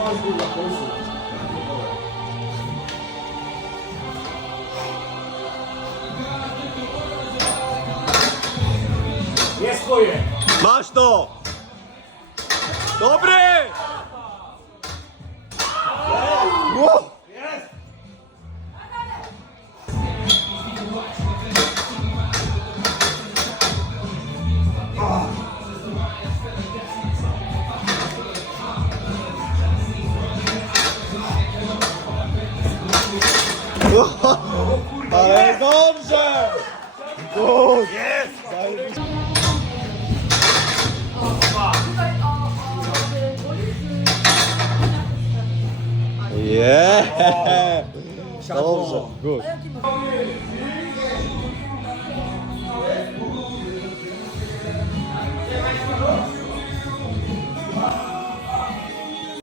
Trzymaj z końcu. Jest twoje! Masz to! Dobry! No! Ale dobrze! Good! Yeah! Dobrze, good.